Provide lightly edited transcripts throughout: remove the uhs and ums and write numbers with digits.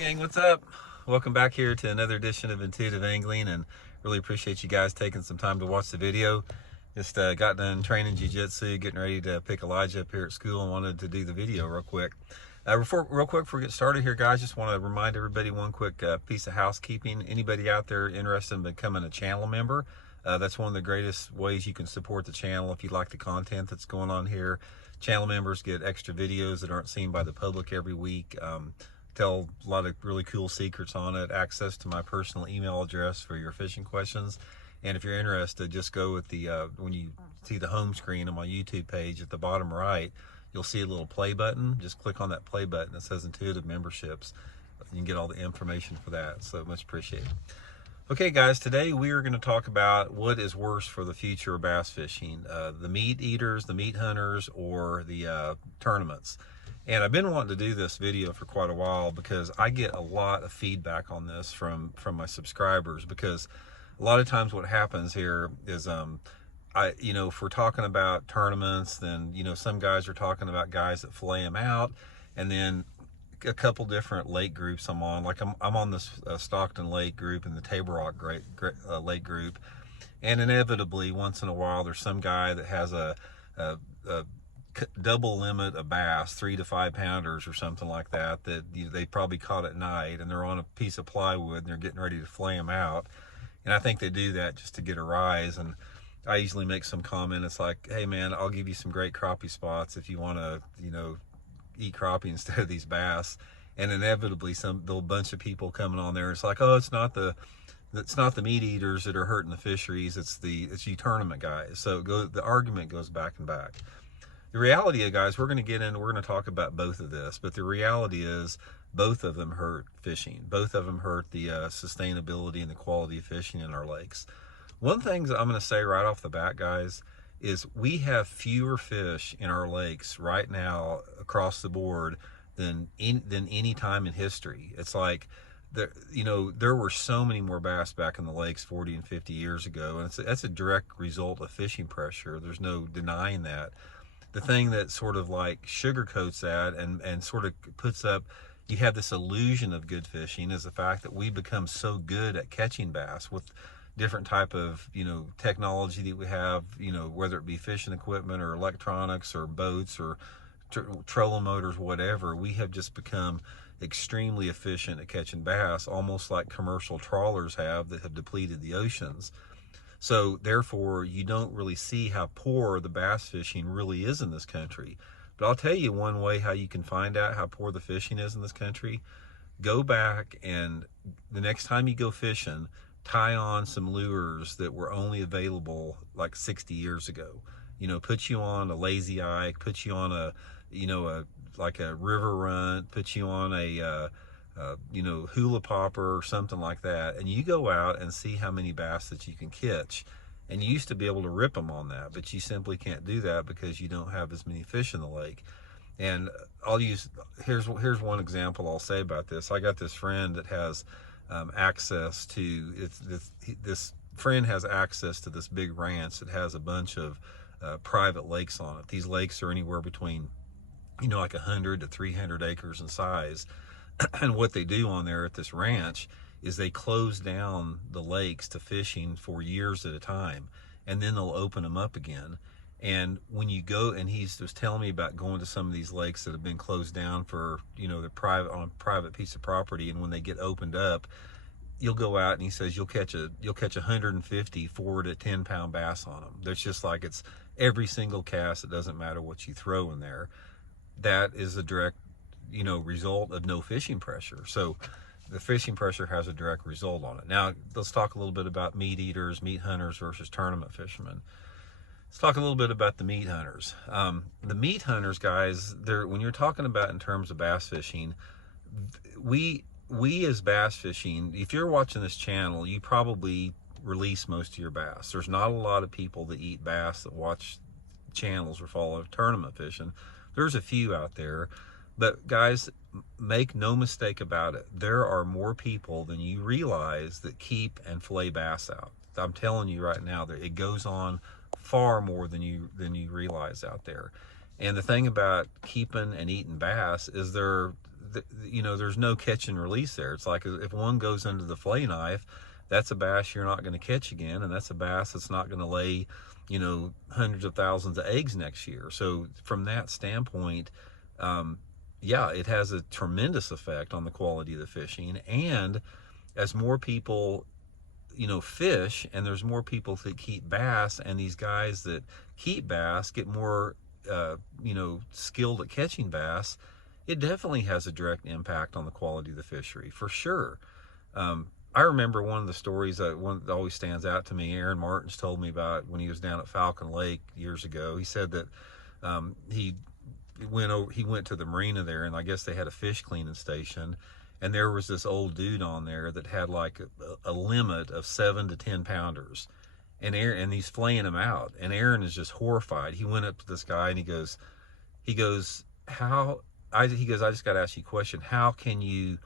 gang, what's up? Welcome back here to another edition of Intuitive Angling, and really appreciate you guys taking some time to watch the video. Just got done training jiu-jitsu, getting ready to pick Elijah up here at school, and wanted to do the video real quick. Before we get started here, guys, just want to remind everybody one quick piece of housekeeping. Anybody out there interested in becoming a channel member, that's one of the greatest ways you can support the channel if you like the content that's going on here. Channel members get extra videos that aren't seen by the public every week. Tell a lot of really cool secrets on it, access to my personal email address for your fishing questions. And if you're interested, just go with the, when you see the home screen on my YouTube page at the bottom right, you'll see a little play button. Just click on that play button that says Intuitive Memberships. You can get all the information for that, so much appreciated. Okay guys, today we are going to talk about what is worse for the future of bass fishing, the meat eaters, the meat hunters, or the tournaments. And I've been wanting to do this video for quite a while because I get a lot of feedback on this from my subscribers, because a lot of times what happens here is if we're talking about tournaments, then some guys are talking about guys that fillet them out, and then a couple different lake groups I'm on. Like I'm on this Stockton Lake group and the Table Rock Lake group, and inevitably once in a while there's some guy that has a double limit of bass, 3 to 5 pounders or something like that, that they probably caught at night, and they're on a piece of plywood and they're getting ready to flay them out. And I think they do that just to get a rise. And I usually make some comment. It's like, hey man, I'll give you some great crappie spots if you want to, eat crappie instead of these bass. And inevitably there'll bunch of people coming on there. It's like, oh, it's not the meat eaters that are hurting the fisheries. It's you tournament guys. So the argument goes back and back. The reality of, guys, we're going to talk about both of this, but the reality is both of them hurt fishing. Both of them hurt the sustainability and the quality of fishing in our lakes. One thing that I'm going to say right off the bat, guys, is we have fewer fish in our lakes right now across the board than any time in history. It's like there were so many more bass back in the lakes 40 and 50 years ago, and that's a direct result of fishing pressure. There's no denying that. The thing that sort of like sugarcoats that and sort of puts up, you have this illusion of good fishing, is the fact that we become so good at catching bass with different type of technology that we have, whether it be fishing equipment or electronics or boats or trolling motors, whatever. We have just become extremely efficient at catching bass, almost like commercial trawlers have that have depleted the oceans. So therefore, you don't really see how poor the bass fishing really is in this country. But I'll tell you one way how you can find out how poor the fishing is in this country. Go back, and the next time you go fishing, tie on some lures that were only available like 60 years ago. Put you on a Lazy Ike, put you on a River Runt, put you on a hula popper or something like that, and you go out and see how many bass that you can catch. And you used to be able to rip them on that, but you simply can't do that because you don't have as many fish in the lake. And here's one example I'll say about this. I got this friend that has access to this friend has access to this big ranch that has a bunch of private lakes on it. These lakes are anywhere between like 100 to 300 acres in size. And what they do on there at this ranch is they close down the lakes to fishing for years at a time, and then they'll open them up again. And when you go, and he was telling me about going to some of these lakes that have been closed down for they're private, on a private piece of property, and when they get opened up, you'll go out and he says you'll catch 150 4 to 10 pound bass on them. There's just like, it's every single cast. It doesn't matter what you throw in there. That is a direct result of no fishing pressure. So the fishing pressure has a direct result on it. Now let's talk a little bit about meat eaters, meat hunters versus tournament fishermen. Let's talk a little bit about the meat hunters. The meat hunters, guys, when you're talking about in terms of bass fishing, we as bass fishing, if you're watching this channel, you probably release most of your bass. There's not a lot of people that eat bass that watch channels or follow tournament fishing. There's a few out there. But guys, make no mistake about it, there are more people than you realize that keep and fillet bass out. I'm telling you right now, that it goes on far more than you realize out there. And the thing about keeping and eating bass is you know, there's no catch and release there. It's like if one goes into the fillet knife, that's a bass you're not going to catch again, and that's a bass that's not going to lay, you know, hundreds of thousands of eggs next year. So from that standpoint, yeah, it has a tremendous effect on the quality of the fishing. And as more people, you know, fish, and there's more people that keep bass, and these guys that keep bass get more, you know, skilled at catching bass, it definitely has a direct impact on the quality of the fishery, for sure. I remember one of the stories that always stands out to me. Aaron Martins told me about when he was down at Falcon Lake years ago. He said that he went to the marina there, and I guess they had a fish cleaning station, and there was this old dude on there that had like a limit of 7 to 10 pounders, and he's flaying them out, and Aaron is just horrified. He went up to this guy and he goes, I just got to ask you a question. How can you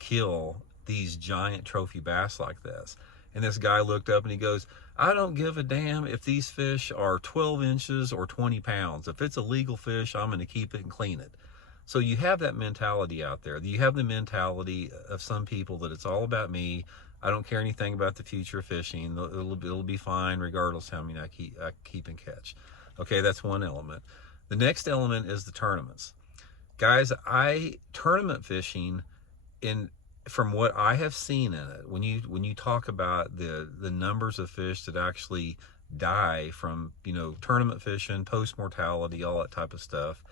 kill these giant trophy bass like this? And this guy looked up and he goes, I don't give a damn if these fish are 12 inches or 20 pounds. If it's a legal fish, I'm going to keep it and clean it. So you have that mentality out there. You have the mentality of some people that it's all about me. I don't care anything about the future of fishing. It'll be fine regardless how many I keep and catch. Okay, that's one element. The next element is the tournaments. Guys, tournament fishing, from what I have seen in it, when you talk about the numbers of fish that actually die from, you know, tournament fishing, post mortality, all that type of stuff,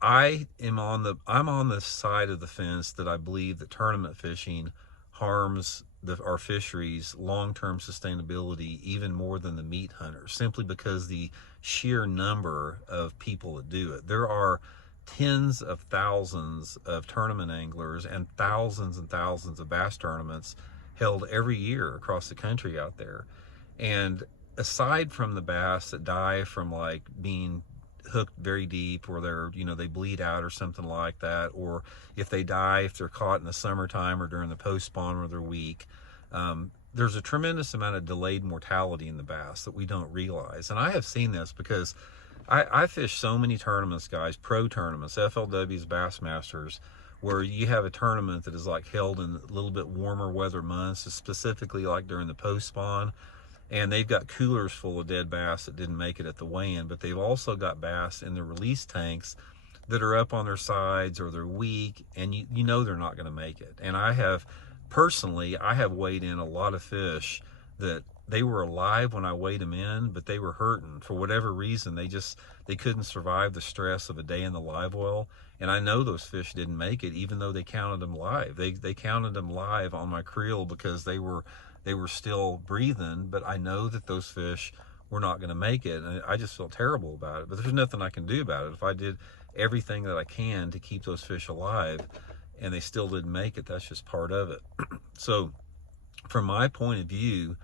I'm on the side of the fence that I believe that tournament fishing harms our fisheries' long-term sustainability even more than the meat hunters, simply because the sheer number of people that do it. There are tens of thousands of tournament anglers and thousands of bass tournaments held every year across the country out there. And aside from the bass that die from like being hooked very deep, or they bleed out or something like that, or if they're caught in the summertime or during the post spawn or they're weak, there's a tremendous amount of delayed mortality in the bass that we don't realize. And I have seen this because I fish so many tournaments, guys, pro tournaments, FLW's, Bassmasters, where you have a tournament that is like held in a little bit warmer weather months, specifically like during the post spawn, and they've got coolers full of dead bass that didn't make it at the weigh-in, but they've also got bass in the release tanks that are up on their sides or they're weak, and you know they're not going to make it. And I have weighed in a lot of fish that they were alive when I weighed them in, but they were hurting for whatever reason. They couldn't survive the stress of a day in the live well. And I know those fish didn't make it, even though they counted them live. They counted them live on my creel because they were still breathing, but I know that those fish were not going to make it. And I just felt terrible about it, but there's nothing I can do about it. If I did everything that I can to keep those fish alive and they still didn't make it, that's just part of it. So from my point of view,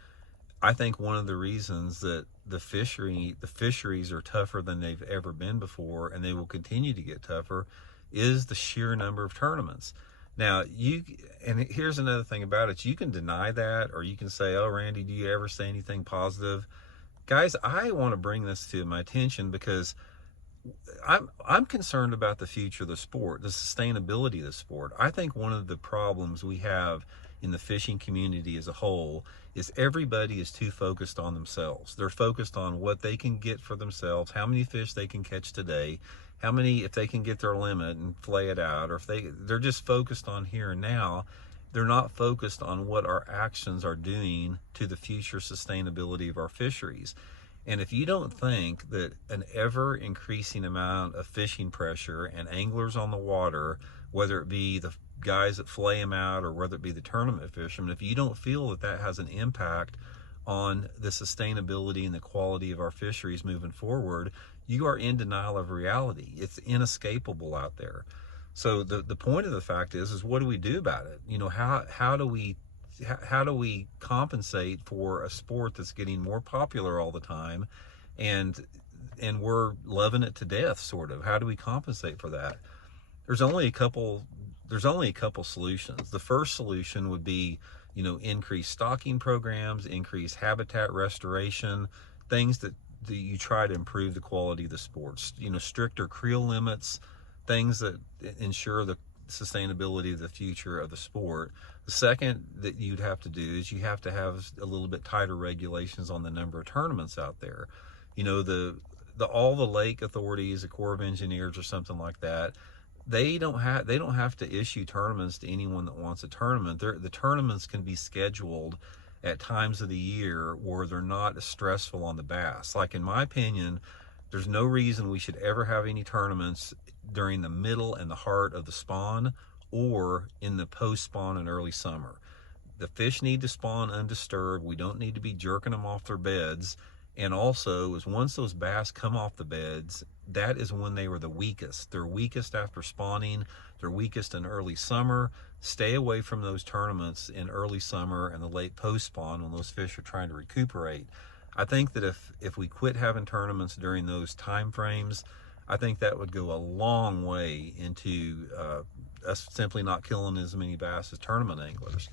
I think one of the reasons that the fisheries are tougher than they've ever been before, and they will continue to get tougher, is the sheer number of tournaments. Now, and here's another thing about it. You can deny that, or you can say, oh, Randy, do you ever say anything positive? Guys, I want to bring this to my attention because I'm concerned about the future of the sport, the sustainability of the sport. I think one of the problems we have in the fishing community as a whole is everybody is too focused on themselves. They're focused on what they can get for themselves, how many fish they can catch today, how many, if they can get their limit and flay it out, or if they're just focused on here and now. They're not focused on what our actions are doing to the future sustainability of our fisheries. And if you don't think that an ever increasing amount of fishing pressure and anglers on the water, whether it be the guys that flay them out or whether it be the tournament fishermen, if you don't feel that that has an impact on the sustainability and the quality of our fisheries moving forward, you are in denial of reality. It's inescapable out there. So the point of the fact is what do we do about it? You know, how do we compensate for a sport that's getting more popular all the time, and we're loving it to death, sort of? How do we compensate for that? There's only a couple solutions. The first solution would be, you know, increase stocking programs, increase habitat restoration, things that you try to improve the quality of the sports. You know, stricter creel limits, things that ensure the sustainability of the future of the sport. The second that you'd have to do is you have to have a little bit tighter regulations on the number of tournaments out there. You know, all the lake authorities, the Corps of Engineers or something like that, they don't have to issue tournaments to anyone that wants a tournament. The tournaments can be scheduled at times of the year where they're not as stressful on the bass. Like, in my opinion, there's no reason we should ever have any tournaments during the middle and the heart of the spawn or in the post-spawn and early summer. The fish need to spawn undisturbed. We don't need to be jerking them off their beds. And also, is once those bass come off the beds, that is when they were the weakest. They're weakest after spawning. They're weakest in early summer. Stay away from those tournaments in early summer and the late post-spawn when those fish are trying to recuperate. I think that if we quit having tournaments during those time frames, I think that would go a long way into us simply not killing as many bass as tournament anglers.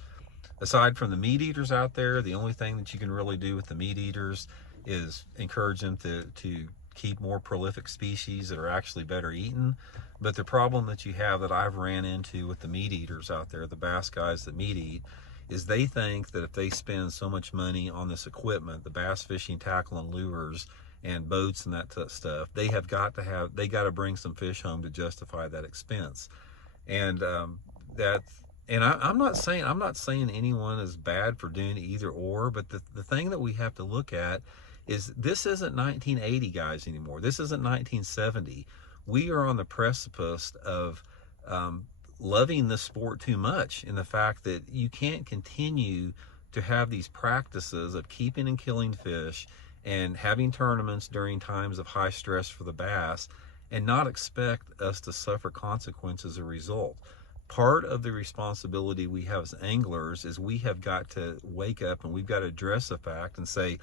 Aside from the meat eaters out there, the only thing that you can really do with the meat eaters is encourage them to keep more prolific species that are actually better eaten. But the problem that you have that I've ran into with the meat eaters out there, the bass guys that meat eat, is they think that if they spend so much money on this equipment, the bass fishing tackle and lures and boats and that stuff, they got to bring some fish home to justify that expense. And I'm not saying anyone is bad for doing either or, but the thing that we have to look at is this isn't 1980 guys anymore. This isn't 1970. We are on the precipice of loving the sport too much, in the fact that you can't continue to have these practices of keeping and killing fish and having tournaments during times of high stress for the bass and not expect us to suffer consequences as a result. Part of the responsibility we have as anglers is we have got to wake up and we've got to address the fact and say,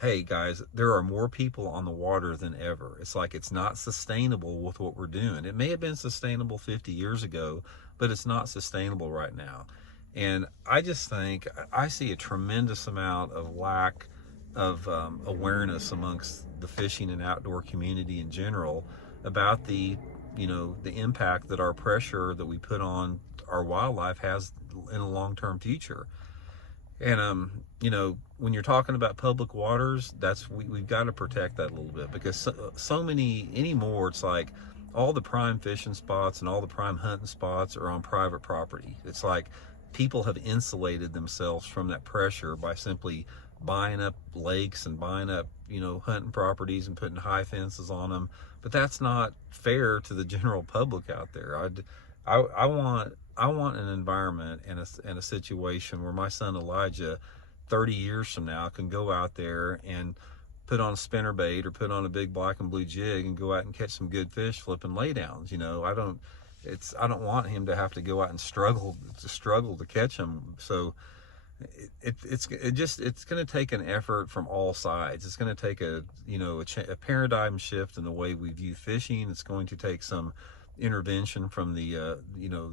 hey guys, there are more people on the water than ever. It's like, it's not sustainable with what we're doing. It may have been sustainable 50 years ago, but it's not sustainable right now. And I just think I see a tremendous amount of lack of awareness amongst the fishing and outdoor community in general about the impact that our pressure that we put on our wildlife has in a long-term future. And when you're talking about public waters, we've got to protect that a little bit, because so many anymore, it's like all the prime fishing spots and all the prime hunting spots are on private property. It's like people have insulated themselves from that pressure by simply buying up lakes and buying up hunting properties and putting high fences on them. But that's not fair to the general public out there. I want an environment and a situation where my son Elijah 30 years from now can go out there and put on a spinnerbait or put on a big black and blue jig and go out and catch some good fish flipping laydowns. I don't want him to have to go out and struggle to catch them. So it's going to take an effort from all sides. It's going to take a paradigm shift in the way we view fishing. It's going to take some intervention from the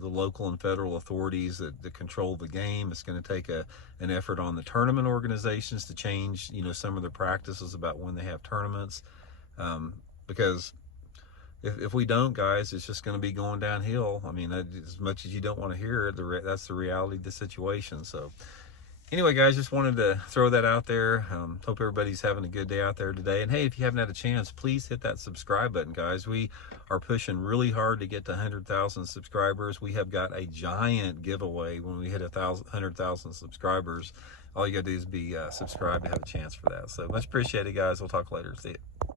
local and federal authorities that control the game. It's going to take an effort on the tournament organizations to change some of their practices about when they have tournaments, because if we don't, guys, it's just going to be going downhill. I mean, as much as you don't want to hear it, that's the reality of the situation. So anyway, guys, just wanted to throw that out there. Hope everybody's having a good day out there today. And hey, if you haven't had a chance, please hit that subscribe button, guys. We are pushing really hard to get to 100,000 subscribers. We have got a giant giveaway when we hit 100,000 subscribers. All you got to do is be subscribed to have a chance for that. So much appreciated, guys. We'll talk later. See you.